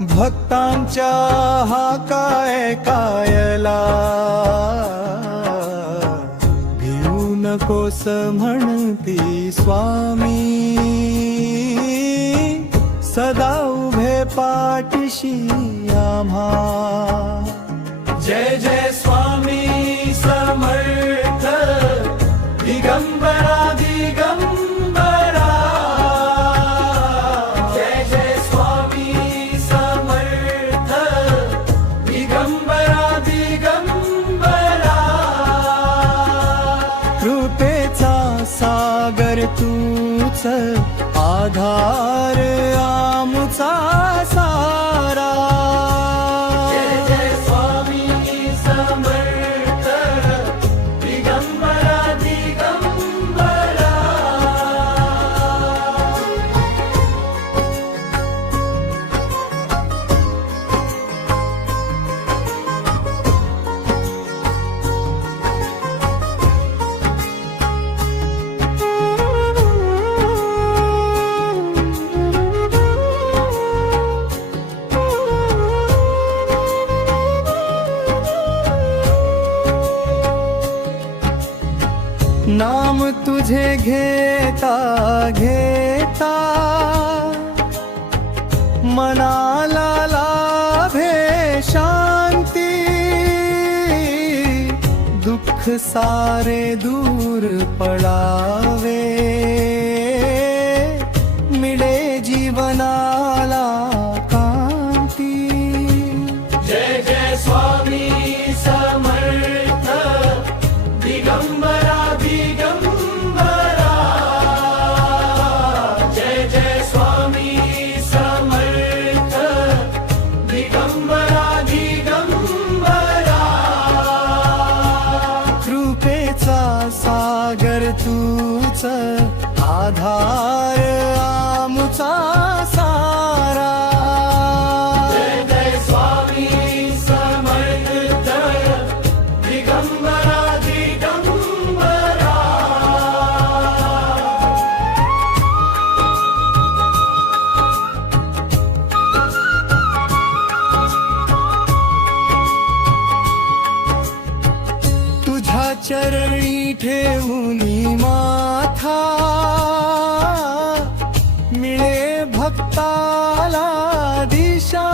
भक्तांच्या हाका कायला भिऊ नकोस म्हणती स्वामी, सदा उभे पाठीशी आम्हा। जय जय स्वामी समर्थ दिगंबरा दिगंबरा, जय जय स्वामी समर्थ दिगंबरा दिगंबरा। कृपेचा सागर तूच, आधार आमुचा सारा। जय जय स्वामी समर्थ दिगंबरा दिगंबरा। नाम तुझे घेता घेता मनाला लाभे शांती, दुःख सारे दूर पडावे, मिळे जीवनाला कांती। जय जय स्वामी समर्थ दिगंबरा दिगंबरा, जय जय स्वामी समर्थ दिगंबरा दिगंबरा। कृपेचा सागर तूच, आधार आमुचा सारा। जय जय स्वामी समर्थ दिगंबरा दिगंबरा। तुझ्या चरणी ठेवूनी माथा, मिळे भक्ताला दिशा।